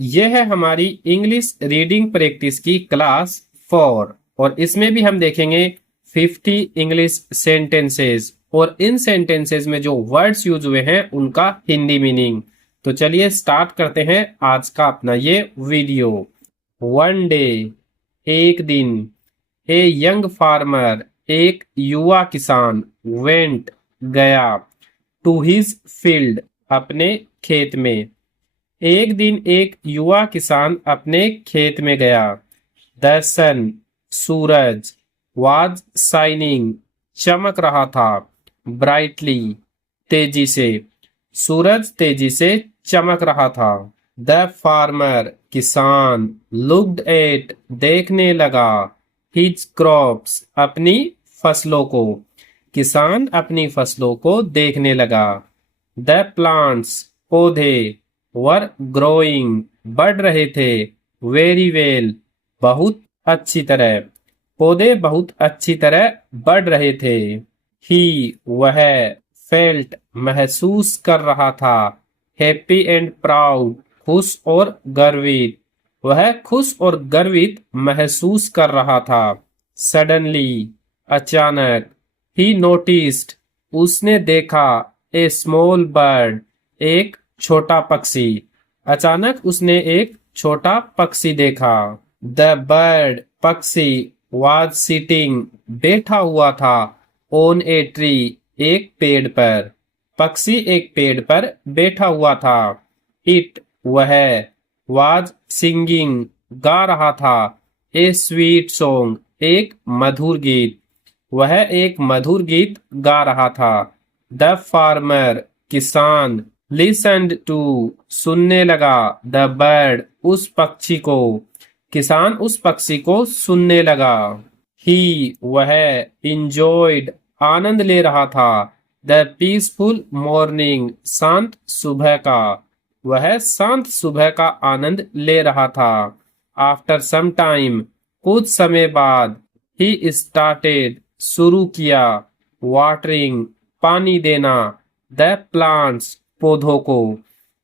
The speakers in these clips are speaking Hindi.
यह है हमारी इंग्लिश रीडिंग प्रैक्टिस की क्लास 4 और इसमें भी हम देखेंगे 50 इंग्लिश सेंटेंसेस और इन सेंटेंसेस में जो वर्ड्स यूज हुए हैं उनका हिंदी मीनिंग। तो चलिए स्टार्ट करते हैं आज का अपना ये वीडियो। वन डे, एक दिन। ए यंग फार्मर, एक युवा किसान। वेंट, गया। टू हिज फील्ड, अपने खेत में। एक दिन एक युवा किसान अपने खेत में गया। द सन, सूरज। वाज शाइनिंग, चमक रहा था। ब्राइटली, तेजी से। सूरज तेजी से चमक रहा था। द फार्मर, किसान। लुक्ड एट, देखने लगा। हिज क्रॉप्स, अपनी फसलों को। किसान अपनी फसलों को देखने लगा। द प्लांट्स, पौधे। वर ग्रोइंग, बढ़ रहे थे। वेरी वेल, बहुत अच्छी तरह। पौधे बहुत अच्छी तरह बढ़ रहे थे। ही, वह। फेल्ट, महसूस कर रहा था। हैप्पी एंड प्राउड, खुश और गर्वित। वह खुश और गर्वित महसूस कर रहा था। सडनली, अचानक। ही नोटिस्ड, उसने देखा। ए स्मॉल बर्ड, एक छोटा पक्षी। अचानक उसने एक छोटा पक्षी देखा। द बर्ड, पक्षी। वाज सिटिंग, बैठा हुआ था। ऑन ए ट्री, एक पेड़ पर। पक्षी एक पेड़ पर बैठा हुआ था। इट, वह। वाज सिंगिंग, गा रहा था। ए स्वीट सॉन्ग, एक मधुर गीत। वह एक मधुर गीत गा रहा था। द फार्मर, किसान। लिसन्ड टू, सुनने लगा। द बर्ड, उस पक्षी को। किसान उस पक्षी को सुनने लगा। ही, वह। इंजॉयड, आनंद ले रहा था। द पीसफुल मॉर्निंग, शांत सुबह का। वह शांत सुबह का आनंद ले रहा था। आफ्टर सम टाइम, कुछ समय बाद। ही स्टार्टेड, शुरू किया। वाटरिंग, पानी देना। द प्लांट्स, पौधों को।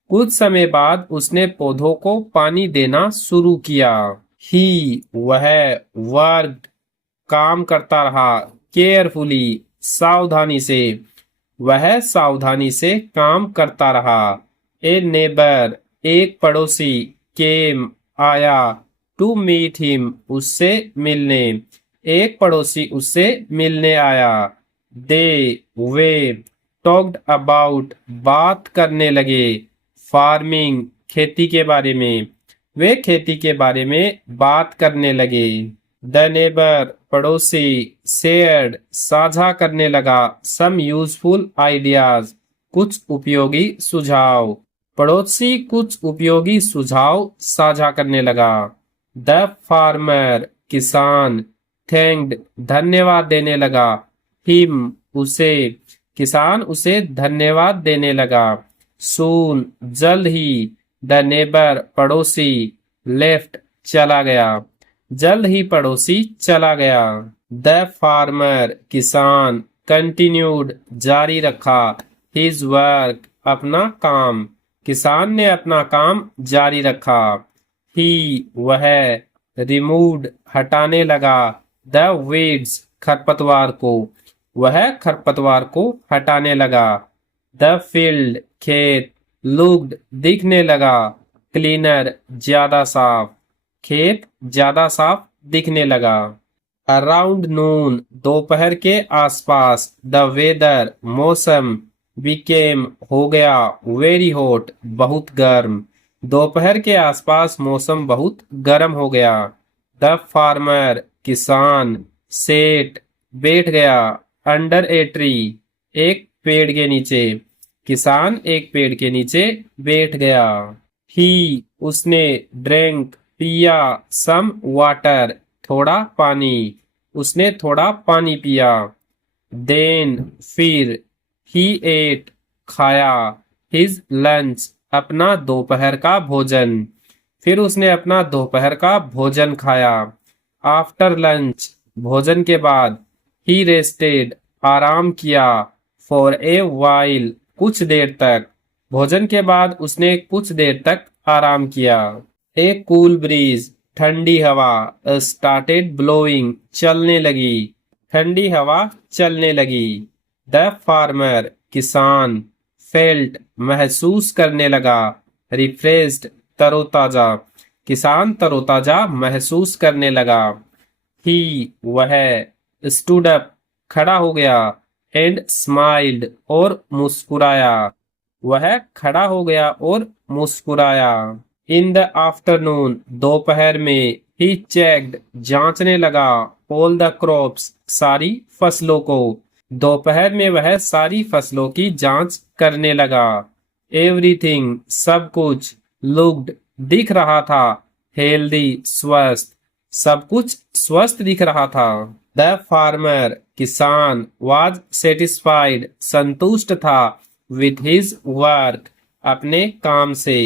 कुछ समय बाद उसने पौधों को पानी देना शुरू किया। ही, वह। वर्कड, काम करता रहा। केयरफुली, सावधानी से। वह सावधानी से काम करता रहा। ए नेबर, एक पड़ोसी। केम, आया। टू मीट हिम, उससे मिलने। एक पड़ोसी उससे मिलने आया। दे, वे। टॉक्ड अबाउट, बात करने लगे। फार्मिंग, खेती के बारे में। वे खेती के बारे में बात करने लगे। द नेबर, पड़ोसी। शेयर्ड, साझा करने लगा। सम यूजफुल आइडियाज, कुछ उपयोगी सुझाव। पड़ोसी कुछ उपयोगी सुझाव साझा करने लगा। द फार्मर, किसान। थैंक्ड, धन्यवाद देने लगा। हिम, उसे। किसान उसे धन्यवाद देने लगा। सून, जल्द ही। द नेबर, पड़ोसी। लेफ्ट, चला गया। जल्द ही पड़ोसी चला गया। द फार्मर, किसान। कंटिन्यूड, जारी रखा। हिज वर्क, अपना काम। किसान ने अपना काम जारी रखा। ही, वह। रिमूव्ड, हटाने लगा। द वीड्स, खरपतवार को। वह खरपतवार को हटाने लगा। द फील्ड, खेत। लुक्ड, दिखने लगा। क्लीनर, ज्यादा साफ। खेत ज्यादा साफ दिखने लगा। अराउंड नून, दोपहर के आसपास। द वेदर, मौसम। बिकेम, हो गया। वेरी हॉट, बहुत गर्म। दोपहर के आसपास मौसम बहुत गर्म हो गया। द फार्मर, किसान। सेट, बैठ गया। अंडर ए ट्री, एक पेड़ के नीचे। किसान एक पेड़ के नीचे बैठ गया। ही, उसने। ड्रिंक, पिया। सम वाटर, थोड़ा पानी। उसने थोड़ा पानी पिया। देन, फिर। ही एट, खाया। हिज लंच, अपना दोपहर का भोजन। फिर उसने अपना दोपहर का भोजन खाया। आफ्टर लंच, भोजन के बाद। ही रेस्टेड, आराम किया। फॉर ए वाइल, कुछ देर तक। भोजन के बाद उसने कुछ देर तक आराम किया। ए कूल ब्रीज ठंडी हवा स्टार्टेड ब्लोइंग चलने लगी, ठंडी हवा चलने लगी। द फार्मर किसान फेल्ट महसूस करने लगा, रिफ्रेश्ड तरोताजा किसान तरोताजा महसूस करने लगा। ही वह स्टूड अप खड़ा हो गया, एंड स्माइल्ड और मुस्कुराया, वह खड़ा हो गया और मुस्कुराया। इन द आफ्टरनून दोपहर में ही चेक्ड जांचने लगा, ऑल द क्रॉप्स सारी फसलों को, दोपहर में वह सारी फसलों की जांच करने लगा। एवरीथिंग सब कुछ, लुक्ड दिख रहा था, हेल्दी स्वस्थ सब कुछ स्वस्थ दिख रहा था। द फार्मर किसान वाज सेटिस्फाइड संतुष्ट था, विथ हिज वर्क अपने काम से,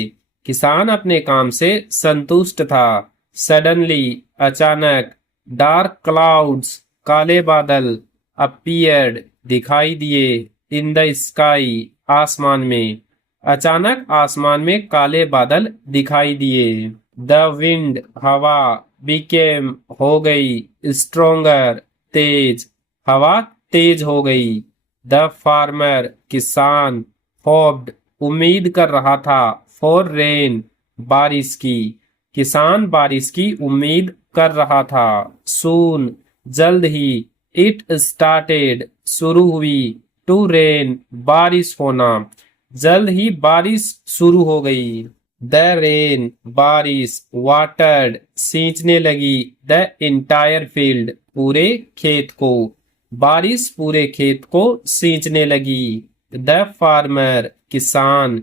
किसान अपने काम से संतुष्ट था। सडनली अचानक, डार्क क्लाउड्स काले बादल, अपीयर्ड दिखाई दिए, इन द स्काई आसमान में, अचानक आसमान में काले बादल दिखाई दिए। द विंड हवा बिकेम हो गई, स्ट्रोंगर तेज हवा तेज हो गई। द फार्मर किसान होप्ड उम्मीद कर रहा था, फॉर रेन बारिश की, किसान बारिश की उम्मीद कर रहा था। सून जल्द ही, इट स्टार्टेड शुरू हुई, टू रेन बारिश होना, जल्द ही बारिश शुरू हो गई। द रेन बारिश वाटर्ड सींचने लगी, द इंटायर फील्ड पूरे खेत को, बारिश पूरे खेत को सींचने लगी। द फार्मर किसान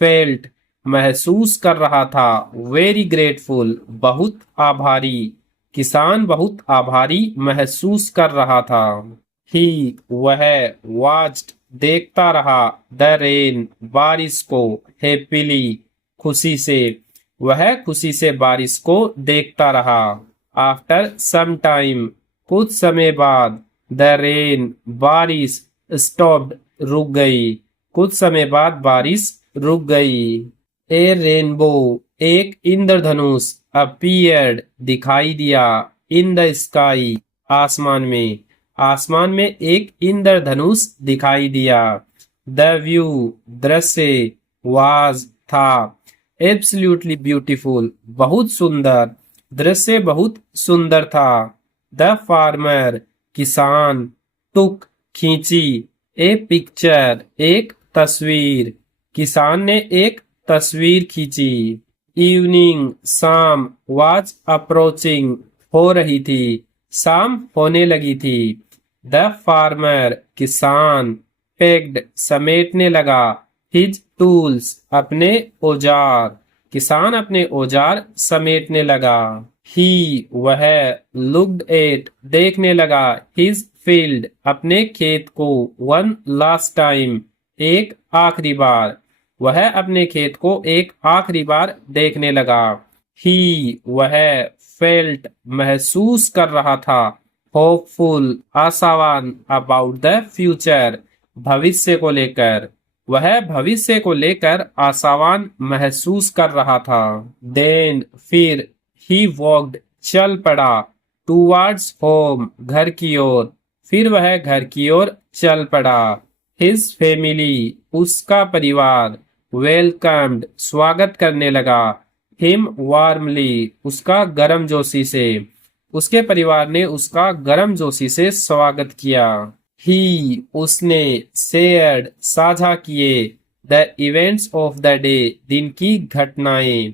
फेल्ट महसूस कर रहा था, वेरी ग्रेटफुल बहुत आभारी, किसान बहुत आभारी महसूस कर रहा था। ही वह वाच्ड देखता रहा, द रेन बारिश को, हैप्पीली खुशी से, वह खुशी से बारिश को देखता रहा। आफ्टर सम टाइम कुछ समय बाद, द रेन बारिश स्टॉप्ड रुक गई, कुछ समय बाद बारिश रुक गई। ए रेनबो एक इंद्रधनुष, अपीयर्ड दिखाई दिया, इन द स्काई आसमान में, आसमान में एक इंद्रधनुष दिखाई दिया। द व्यू दृश्य, वाज था, एब्सोल्युटली ब्यूटीफुल बहुत सुंदर, दृश्य बहुत सुंदर था। द फार्मर किसान टुक खींची, ए पिक्चर एक तस्वीर, किसान ने एक तस्वीर खींची। इवनिंग शाम वाज अप्रोचिंग हो रही थी, शाम होने लगी थी। द फार्मर किसान पैक्ड समेटने लगा, हिज टूल्स अपने औजार, किसान औजार औजार समेटने लगा। ही वह लुक्ड एट देखने लगा, हिज फील्ड अपने खेत को, वन लास्ट टाइम एक आखिरी बार, वह अपने खेत को एक आखिरी बार देखने लगा। ही वह फेल्ट महसूस कर रहा था, होपफुल आशावान, अबाउट द फ्यूचर भविष्य को लेकर, वह भविष्य को लेकर आशावान महसूस कर रहा था। देन फिर ही वॉक्ड चल पड़ा, टूवर्ड्स होम घर की ओर, फिर वह घर की ओर चल पड़ा। हिज फैमिली उसका परिवार, वेलकम्ड स्वागत करने लगा, हिम वार्मली उसका गर्मजोशी से, उसके परिवार ने उसका गर्मजोशी से स्वागत किया। ही उसने शेयर्ड साझा किए, the events of the day दिन की घटनाएं,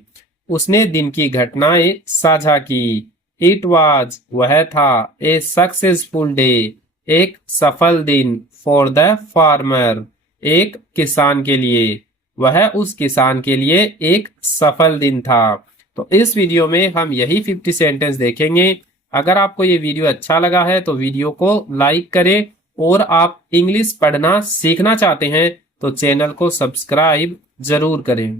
उसने दिन की घटनाएं साझा की। इट वाज वह था, ए सक्सेसफुल डे एक सफल दिन, फॉर द फार्मर एक किसान के लिए, वह उस किसान के लिए एक सफल दिन था। तो इस वीडियो में हम यही 50 सेंटेंस देखेंगे। अगर आपको ये वीडियो अच्छा लगा है तो वीडियो को लाइक करें, और आप इंग्लिश पढ़ना सीखना चाहते हैं तो चैनल को सब्सक्राइब जरूर करें।